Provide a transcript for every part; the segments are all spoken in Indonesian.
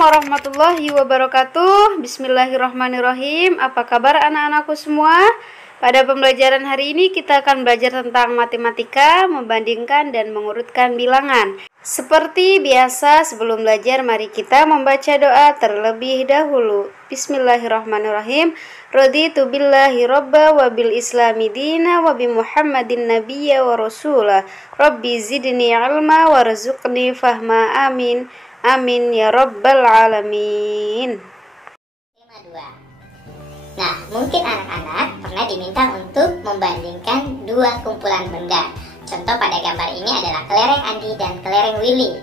warahmatullahi wabarakatuh. Bismillahirrahmanirrahim. Apa kabar anak-anakku semua? Pada pembelajaran hari ini kita akan belajar tentang matematika, membandingkan dan mengurutkan bilangan. Seperti biasa sebelum belajar mari kita membaca doa terlebih dahulu. Bismillahirrahmanirrahim. Raditu billahi robba wa bil islami dina wa bi muhammadin nabiyya wa rasulah. Rabbi zidni ilma warzuqni fahma, amin. Amin ya rabbal alamin. Tema 2. Nah, mungkin anak-anak pernah diminta untuk membandingkan dua kumpulan benda. Contoh pada gambar ini adalah kelereng Andi dan kelereng Willy.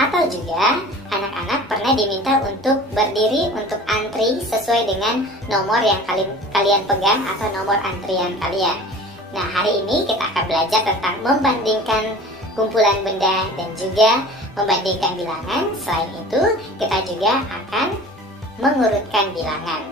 Atau juga anak-anak pernah diminta untuk berdiri untuk antri sesuai dengan nomor yang kalian pegang atau nomor antrian kalian. Nah, hari ini kita akan belajar tentang membandingkan kumpulan benda dan juga membandingkan bilangan. Selain itu, kita juga akan mengurutkan bilangan.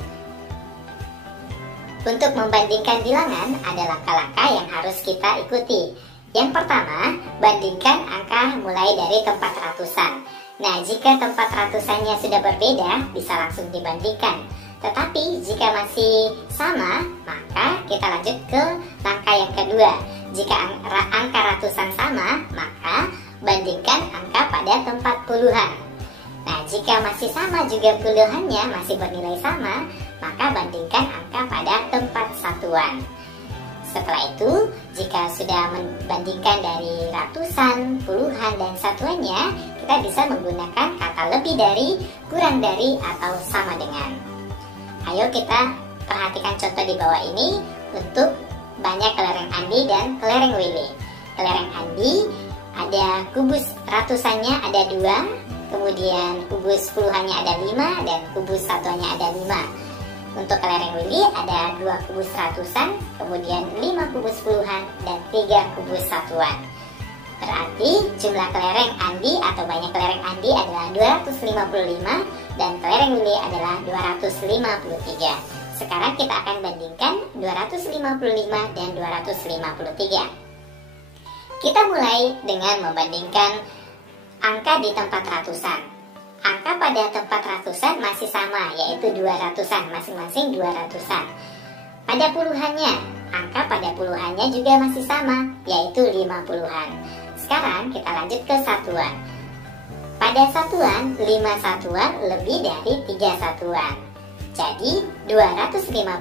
Untuk membandingkan bilangan ada langkah-langkah yang harus kita ikuti. Yang pertama, bandingkan angka mulai dari tempat ratusan. Nah, jika tempat ratusannya sudah berbeda, bisa langsung dibandingkan. Tetapi jika masih sama, maka kita lanjut ke langkah yang kedua. Jika angka ratusan sama, maka bandingkan angka pada tempat puluhan. Nah, jika masih sama juga puluhannya masih bernilai sama, maka bandingkan angka pada tempat satuan. Setelah itu, jika sudah membandingkan dari ratusan, puluhan, dan satuannya, kita bisa menggunakan kata lebih dari, kurang dari, atau sama dengan. Ayo kita perhatikan contoh di bawah ini untuk banyak kelereng Andi dan kelereng Willy. Kelereng Andi ada kubus ratusannya ada 2, kemudian kubus puluhannya ada 5, dan kubus satuannya ada 5. Untuk kelereng Willy ada 2 kubus ratusan, kemudian 5 kubus puluhan, dan 3 kubus satuan. Berarti jumlah kelereng Andi atau banyak kelereng Andi adalah 255 dan kelereng Willy adalah 253. Sekarang kita akan bandingkan 255 dan 253. Kita mulai dengan membandingkan angka di tempat ratusan. Angka pada tempat ratusan masih sama, yaitu 200-an, masing-masing 200-an. Pada puluhannya, angka pada puluhannya juga masih sama, yaitu 50-an. Sekarang kita lanjut ke satuan. Pada satuan, 5 satuan lebih dari 3 satuan. Jadi 255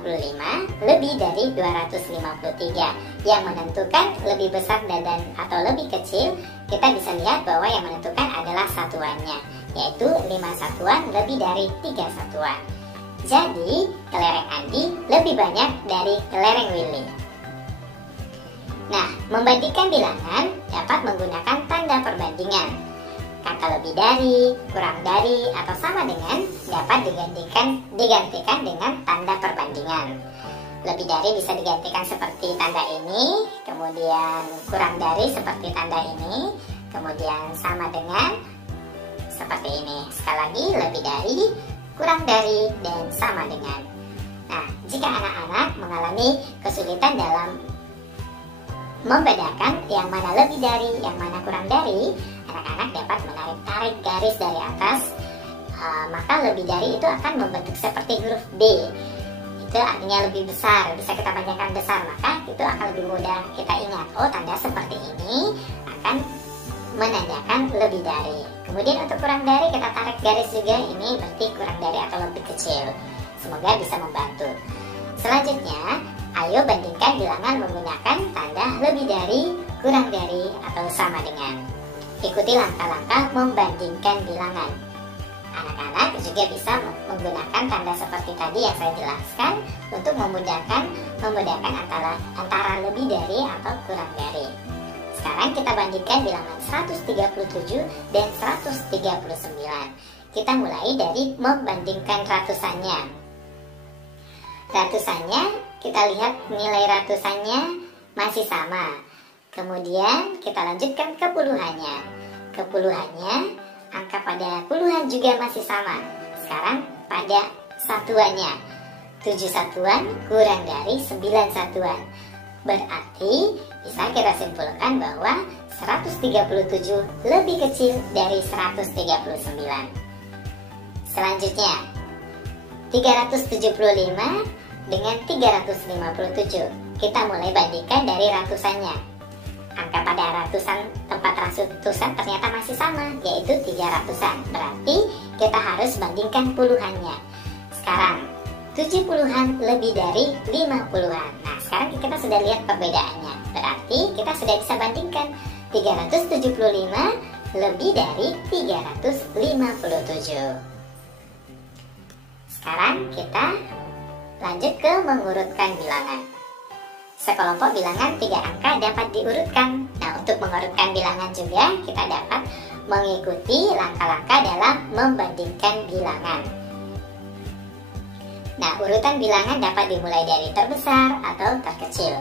lebih dari 253. Yang menentukan lebih besar dan atau lebih kecil, kita bisa lihat bahwa yang menentukan adalah satuannya, yaitu 5 satuan lebih dari 3 satuan. Jadi kelereng Andi lebih banyak dari kelereng Willy. Nah, membandingkan bilangan dapat menggunakan tanda perbandingan. Kata lebih dari, kurang dari, atau sama dengan dapat digantikan dengan tanda perbandingan. Lebih dari bisa digantikan seperti tanda ini, kemudian kurang dari seperti tanda ini, kemudian sama dengan seperti ini. Sekali lagi, lebih dari, kurang dari, dan sama dengan. Nah, jika anak-anak mengalami kesulitan dalam membedakan yang mana lebih dari, yang mana kurang dari, anak-anak dapat tarik garis dari atas, maka lebih dari itu akan membentuk seperti huruf B. Itu artinya lebih besar, bisa kita panjangkan besar, maka itu akan lebih mudah kita ingat. Oh, tanda seperti ini akan menandakan lebih dari. Kemudian untuk kurang dari kita tarik garis juga, ini berarti kurang dari atau lebih kecil. Semoga bisa membantu. Selanjutnya, ayo bandingkan bilangan menggunakan tanda lebih dari, kurang dari, atau sama dengan. Ikuti langkah-langkah membandingkan bilangan. Anak-anak juga bisa menggunakan tanda seperti tadi yang saya jelaskan untuk memudahkan antara lebih dari atau kurang dari. Sekarang kita bandingkan bilangan 137 dan 139. Kita mulai dari membandingkan ratusannya. Ratusannya, kita lihat nilai ratusannya masih sama. Kemudian kita lanjutkan ke puluhannya. Ke puluhannya, angka pada puluhan juga masih sama. Sekarang pada satuannya, 7 satuan kurang dari 9 satuan. Berarti bisa kita simpulkan bahwa 137 lebih kecil dari 139. Selanjutnya 375 dengan 357. Kita mulai bandingkan dari ratusannya. Angka pada tempat ratusan ternyata masih sama, yaitu 300-an. Berarti kita harus bandingkan puluhannya. Sekarang 70-an lebih dari 50-an. Nah, sekarang kita sudah lihat perbedaannya. Berarti kita sudah bisa bandingkan 375 lebih dari 357. Sekarang kita lanjut ke mengurutkan bilangan. Sekelompok bilangan 3 angka dapat diurutkan. Nah, untuk mengurutkan bilangan juga kita dapat mengikuti langkah-langkah dalam membandingkan bilangan. Nah, urutan bilangan dapat dimulai dari terbesar atau terkecil.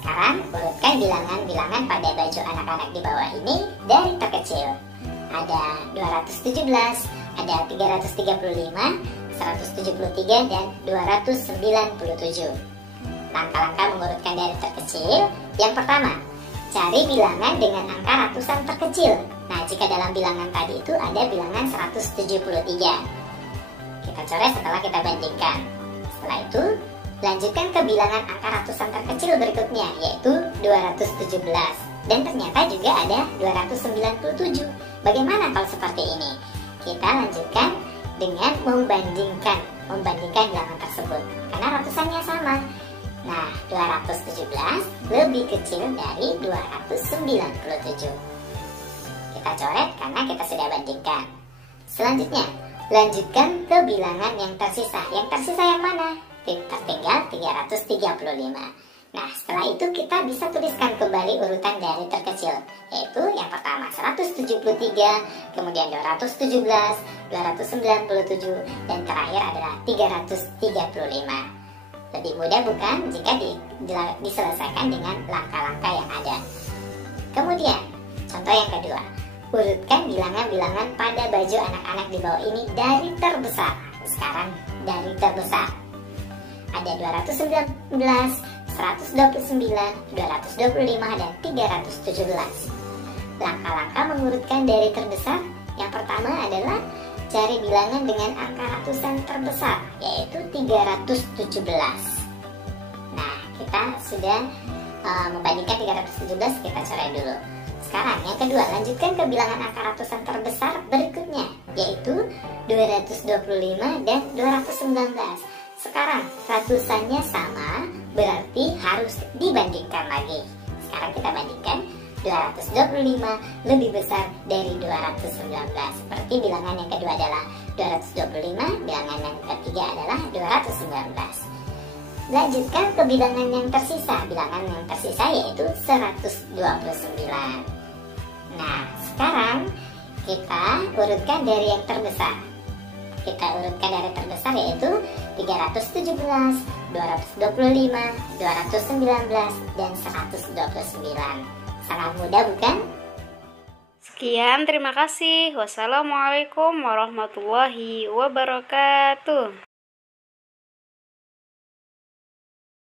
Sekarang urutkan bilangan-bilangan pada baju anak-anak di bawah ini dari terkecil. Ada 217, ada 335, 173, dan 297. Langkah-langkah mengurutkan dari terkecil. Yang pertama, cari bilangan dengan angka ratusan terkecil. Nah, jika dalam bilangan tadi itu ada bilangan 173. Kita coret setelah kita bandingkan. Setelah itu, lanjutkan ke bilangan angka ratusan terkecil berikutnya, yaitu 217. Dan ternyata juga ada 297. Bagaimana kalau seperti ini? Kita lanjutkan dengan membandingkan bilangan tersebut, karena ratusannya sama. Nah, 217 lebih kecil dari 297. Kita coret karena kita sudah bandingkan. Selanjutnya, lanjutkan ke bilangan yang tersisa. Yang tersisa yang mana? Tertinggal 335. Nah, setelah itu kita bisa tuliskan kembali urutan dari terkecil, yaitu yang pertama 173, kemudian 217, 297, dan terakhir adalah 335. Lebih mudah bukan jika diselesaikan dengan langkah-langkah yang ada. Kemudian, contoh yang kedua, urutkan bilangan-bilangan pada baju anak-anak di bawah ini dari terbesar. Sekarang dari terbesar. Ada 219, 129, 225, dan 317. Langkah-langkah mengurutkan dari terbesar. Yang pertama adalah cari bilangan dengan angka ratusan terbesar, yaitu 317. Nah, kita sudah membandingkan 317, kita coret dulu. Sekarang yang kedua, lanjutkan ke bilangan angka ratusan terbesar berikutnya, yaitu 225 dan 219. Sekarang ratusannya sama, berarti harus dibandingkan lagi. Sekarang kita bandingkan 225 lebih besar dari 219. Seperti bilangan yang kedua adalah 225, bilangan yang ketiga adalah 219. Lanjutkan ke bilangan yang tersisa. Bilangan yang tersisa yaitu 129. Nah, sekarang kita urutkan dari yang terbesar. Kita urutkan dari terbesar yaitu 317, 225, 219, dan 129. Sangat mudah bukan? Sekian, terima kasih. Wassalamualaikum warahmatullahi wabarakatuh.